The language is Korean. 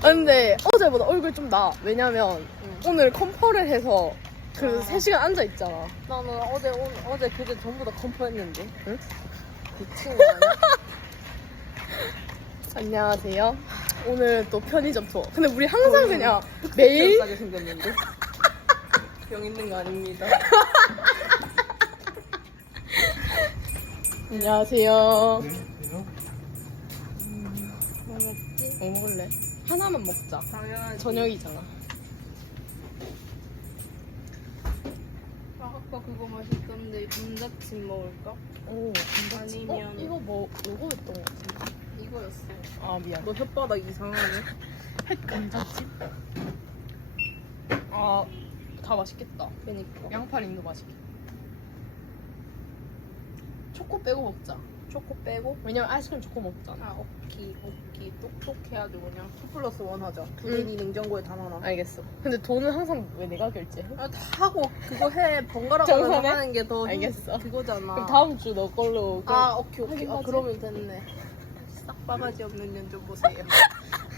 아, 근데 어제보다 얼굴 좀 나. 왜냐면 응. 오늘 컴퍼를 해서 그 아. 3시간 앉아 있잖아. 나는 어제 오, 어제 그제 전부 다 컴포했는데. 응? 미친 거 아니야? 안녕하세요. 오늘 또 편의점 투어. 근데 우리 항상 그냥 매일 싸게 생겼는데. 병 있는 거 아닙니다. 안녕하세요. 뭐 먹지? 뭐 먹을래? 하나만 먹자. 당연하지. 저녁이잖아. 아, 아까 그거 맛있던데 감자칩 먹을까? 오, 감자칩. 아니면- 어? 이거 뭐 요거였던 것 같은데. 이거였어. 아 미안. 너 혓바닥 이상하네. 감자칩? 아, 다 맛있겠다. 그니까. 양파링도 맛있겠다. 초코 빼고 먹자. 초코 빼고? 왜냐면 아이스크림 초코 먹잖아. 아, 오키, 오키. 똑똑해가지고 그냥 2 플러스 1 하자. 두 개니 냉장고에 다 넣어놔. 알겠어. 근데 돈은 항상 왜 내가 결제해? 아, 다 하고 그거 해. 번갈아 가면서 정산해? 하는 게 더 알겠어. 그거잖아. 그럼 다음 주 너 걸로. 그- 아, 오케이, 오케이. 아? 그러면 됐네. 싹 바가지 없는 년좀 보세요.